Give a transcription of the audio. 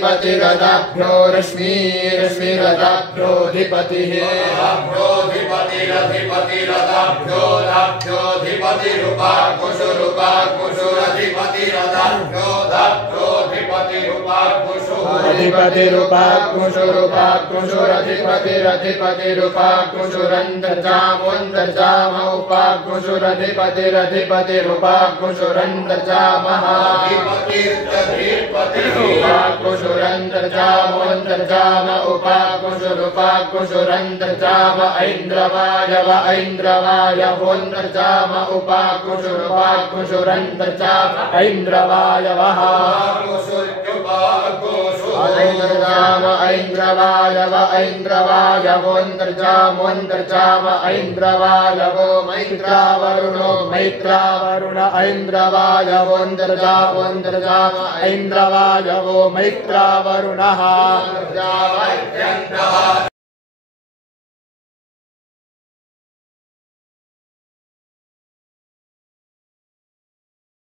रश्मिरधिपतिरदाभ्यो रश्मिरदाभ्योऽधिपतिः अधिपतिरुपाकुशुरधिपतिरधिपतिरुपाकुशुरन्तर्जामोऽन्तर्जाम उपाकुशुरधिपतिरधिपतिरुपाकुशुरन्तर्जामः उपाकुशुरन्तर्जामोऽन्तर्जाम उपाकुशुरुपाकुशुरन्तर्जाम ऐन्द्रवायव ऐन्द्रवायवोऽन्तर्जाम उपाकुशुरुपाकुशुरन्तर्जाम ऐन्द्रवायवः ऐन्द्रजाम ऐन्द्रवायव ऐन्द्रवायवोऽन्तर्जामोऽन्तर्जाम ऐन्द्रवायवो मैत्रावरुणो Maitravaruna ऐन्द्रवायवोऽन्तर्जामोऽन्तर्जाम ऐन्द्रवायवो मैत्रावरुणः